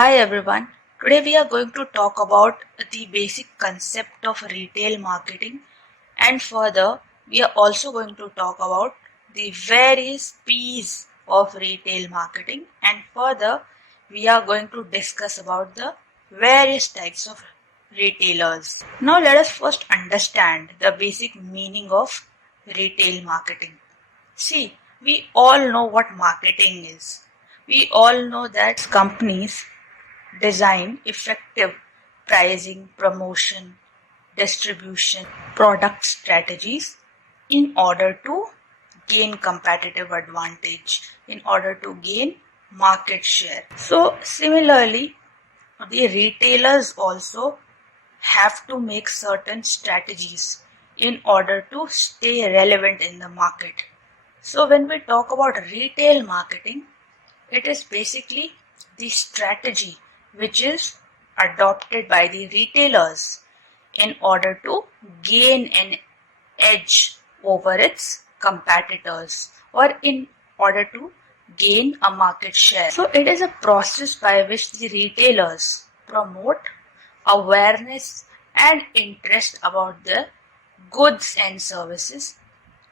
Hi everyone. Today we are going to talk about the basic concept of retail marketing, and further we are also going to talk about the various P's of retail marketing, and further we are going to discuss about the various types of retailers. Now let us first understand the basic meaning of retail marketing. See, we all know what marketing is. We all know that companies design effective pricing, promotion, distribution, product strategies in order to gain competitive advantage, in order to gain market share. So, similarly, the retailers also have to make certain strategies in order to stay relevant in the market. So, when we talk about retail marketing, it is basically the strategy which is adopted by the retailers in order to gain an edge over its competitors or in order to gain a market share. So it is a process by which the retailers promote awareness and interest about the goods and services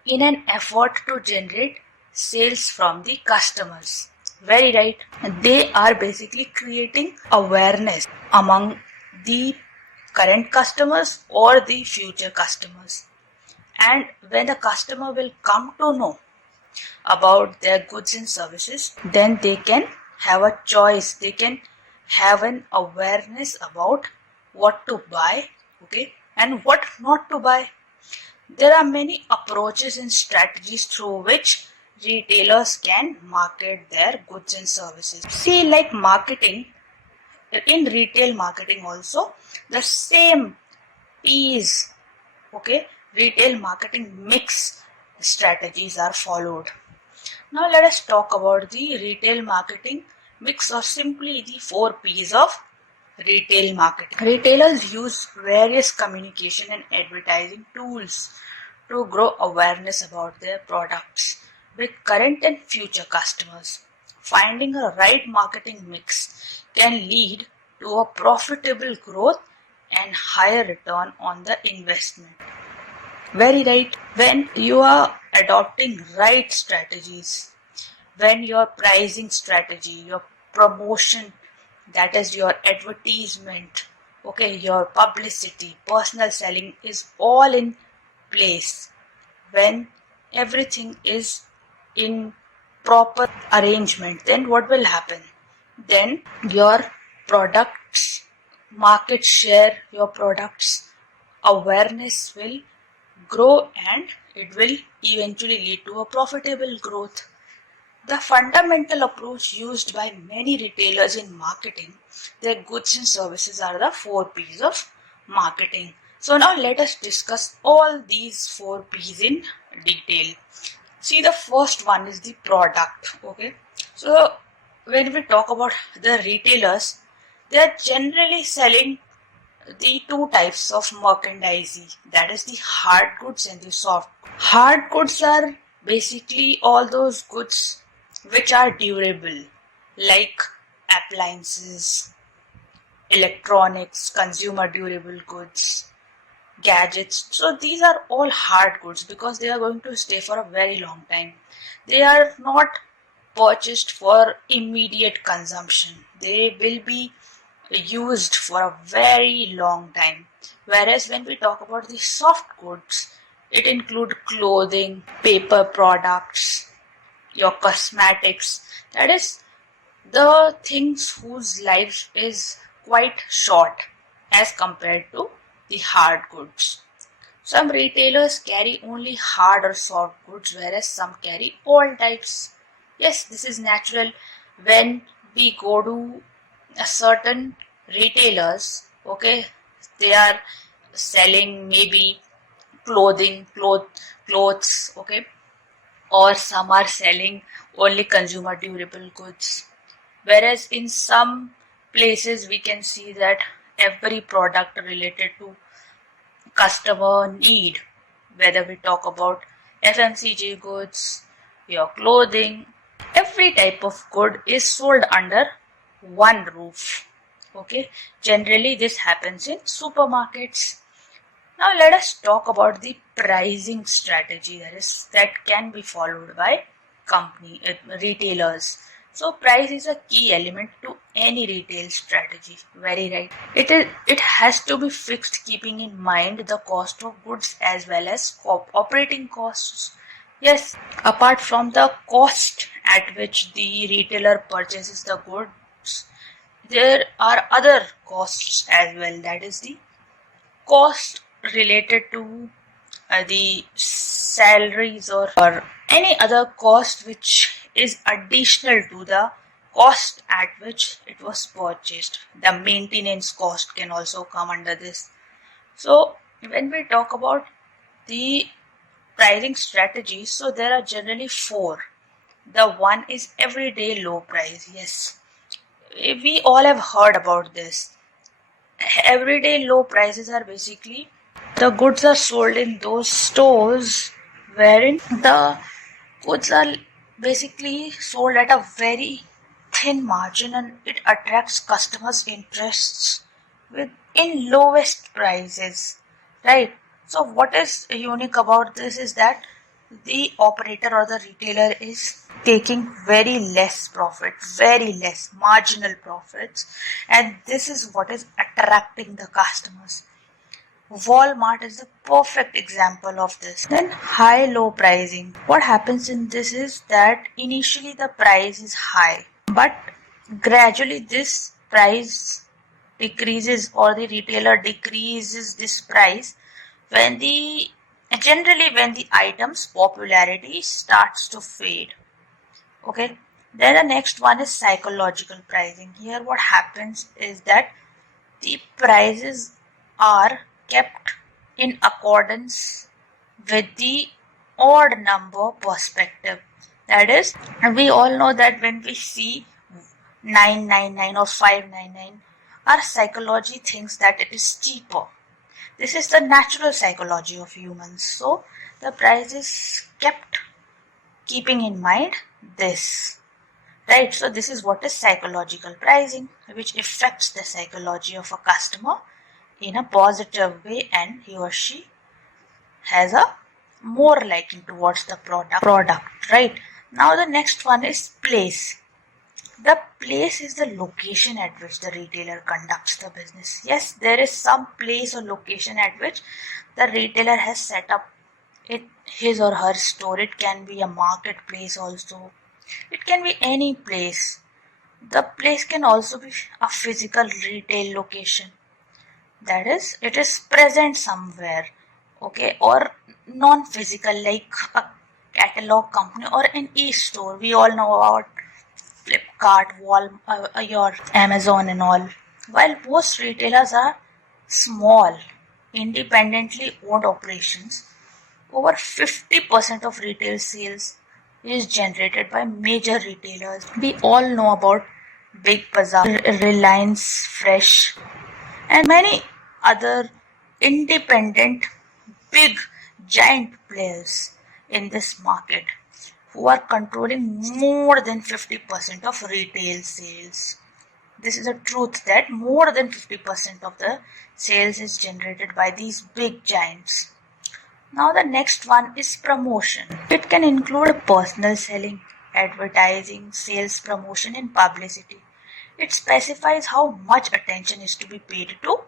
in an effort to generate sales from the customers. Very right. They are basically creating awareness among the current customers or the future customers. And when the customer will come to know about their goods and services, then they can have a choice. They can have an awareness about what to buy, okay, and what not to buy. There are many approaches and strategies through which retailers can market their goods and services. See, like marketing, in retail marketing also, the same P's, okay, retail marketing mix strategies are followed. Now let us talk about the retail marketing mix, or simply the 4 P's of retail marketing. Retailers use various communication and advertising tools to grow awareness about their products with current and future customers. Finding a right marketing mix can lead to a profitable growth and higher return on the investment. Very right. When you are adopting right strategies, when your pricing strategy, your promotion, that is your advertisement, okay, your publicity, personal selling is all in place, when everything is in proper arrangement, then what will happen? Then your products market share, your products awareness will grow, and it will eventually lead to a profitable growth. The fundamental approach used by many retailers in marketing their goods and services are the 4 P's of marketing. So now let us discuss all these 4 P's in detail. See, the first one is the product. Okay. So when we talk about the retailers, they are generally selling the 2 types of merchandise, that is the hard goods and the soft. Hard goods are basically all those goods which are durable, like appliances, electronics, consumer durable goods, gadgets. So these are all hard goods because they are going to stay for a very long time. They are not purchased for immediate consumption. They will be used for a very long time. Whereas when we talk about the soft goods, it includes clothing, paper products, your cosmetics, that is the things whose life is quite short as compared to the hard goods. Some retailers carry only hard or soft goods, whereas some carry all types. Yes, this is natural. When we go to a certain retailers, okay, they are selling maybe clothes, okay, or some are selling only consumer durable goods. Whereas in some places we can see that every product related to customer need, whether we talk about FMCG goods, your clothing, every type of good is sold under one roof. Okay, generally this happens in supermarkets. Now let us talk about the pricing strategy that can be followed by retailers. So price is a key element to any retail strategy. Very right. It has to be fixed, keeping in mind the cost of goods as well as operating costs. Yes, apart from the cost at which the retailer purchases the goods, there are other costs as well. That is the cost related to the salaries or any other cost which is additional to the cost at which it was purchased. The maintenance cost can also come under this. So when we talk about the pricing strategies, so there are generally four. The one is everyday low price. Yes, we all have heard about this. Everyday low prices are basically the goods are sold in those stores wherein the goods are basically sold at a very thin margin and it attracts customers' interests with in lowest prices, right? So what is unique about this is that the operator or the retailer is taking very less profit, very less marginal profits, and this is what is attracting the customers. Walmart is the perfect example of this. Then high-low pricing. What happens in this is that initially the price is high, but gradually this price decreases or the retailer decreases this price when the generally when the item's popularity starts to fade. Okay. Then the next one is psychological pricing. Here what happens is that the prices are kept in accordance with the odd number perspective. That is, we all know that when we see 999 or 599, our psychology thinks that it is cheaper. This is the natural psychology of humans. So the price is kept keeping in mind this. Right, so this is what is psychological pricing, which affects the psychology of a customer in a positive way, and he or she has a more liking towards the product. Right, now the next one is place. The place is the location at which the retailer conducts the business. Yes, there is some place or location at which the retailer has set up his or her store. It can be a marketplace also. It can be any place. The place can also be a physical retail location. That is, it is present somewhere. Okay, or non-physical like a catalog company or an e-store. We all know about Flipkart, your Amazon and all. While most retailers are small, independently owned operations, over 50% of retail sales is generated by major retailers. We all know about Big Bazaar, Reliance Fresh, and many other independent, big, giant players in this market who are controlling more than 50% of retail sales. This is a truth that more than 50% of the sales is generated by these big giants. Now the next one is promotion. It can include personal selling, advertising, sales promotion and publicity. It specifies how much attention is to be paid to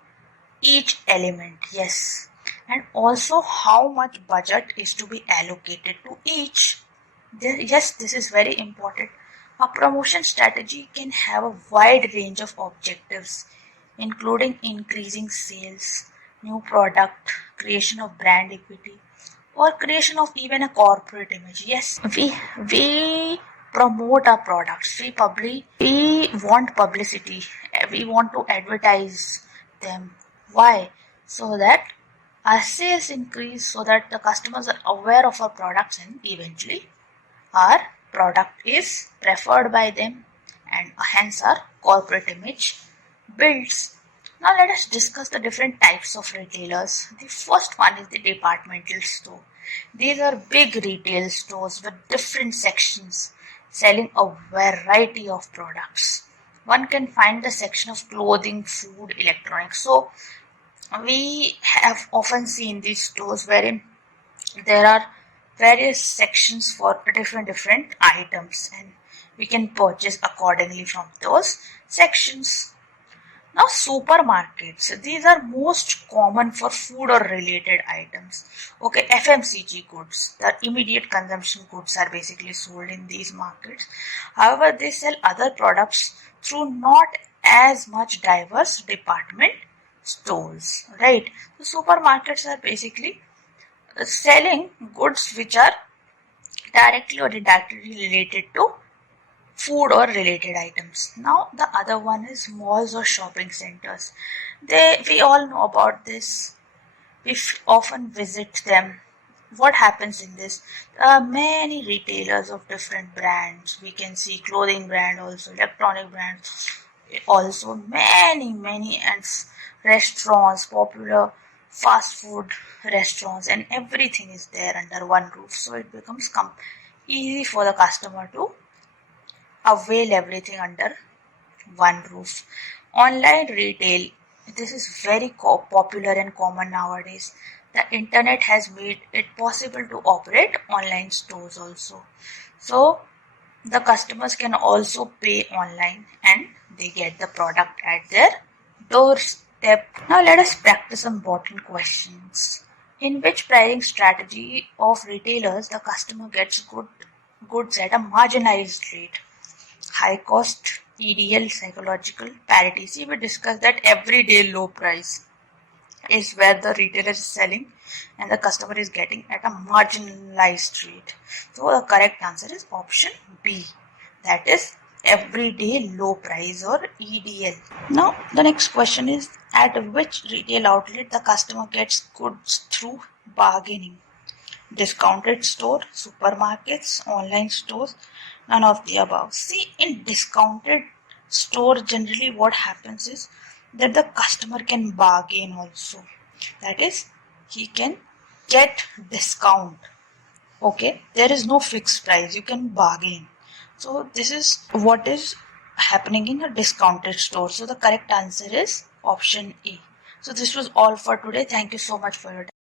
each element, yes, and also how much budget is to be allocated to each. Yes, this is very important. A promotion strategy can have a wide range of objectives, including increasing sales, new product, creation of brand equity, or creation of even a corporate image. Yes, we promote our products. We want publicity. We want to advertise them. Why? So that our sales increase, so that the customers are aware of our products and eventually our product is preferred by them and hence our corporate image builds. Now let us discuss the different types of retailers. The first one is the departmental store. These are big retail stores with different sections selling a variety of products. one can find the section of clothing, food, electronics. So we have often seen these stores wherein there are various sections for different items, and we can purchase accordingly from those sections. Now, supermarkets, these are most common for food or related items. Okay, FMCG goods, the immediate consumption goods, are basically sold in these markets. However, they sell other products through not as much diverse department stores, right? So supermarkets are basically selling goods which are directly or indirectly related to food or related items. Now the other one is malls or shopping centers. We all know about this. We often visit them. What happens in this? There are many retailers of different brands. We can see clothing brand, also electronic brands, also many and restaurants, popular fast food restaurants, and everything is there under one roof. So it becomes easy for the customer to avail everything under one roof. Online retail, this is very popular and common nowadays. The internet has made it possible to operate online stores also. So the customers can also pay online and they get the product at their doorstep. Now let us practice some important questions. In which pricing strategy of retailers the customer gets goods at a marginalized rate? High cost, EDL, psychological, parity. See, we discussed that everyday low price is where the retailer is selling and the customer is getting at a marginalized rate. So the correct answer is option B, that is everyday low price or EDL. Now the next question is, at which retail outlet the customer gets goods through bargaining? Discounted store, supermarkets, online stores, none of the above. See, in discounted store, generally what happens is that the customer can bargain also. That is, he can get discount. Okay, there is no fixed price, you can bargain. So this is what is happening in a discounted store. So the correct answer is option A. So this was all for today. Thank you so much for your time.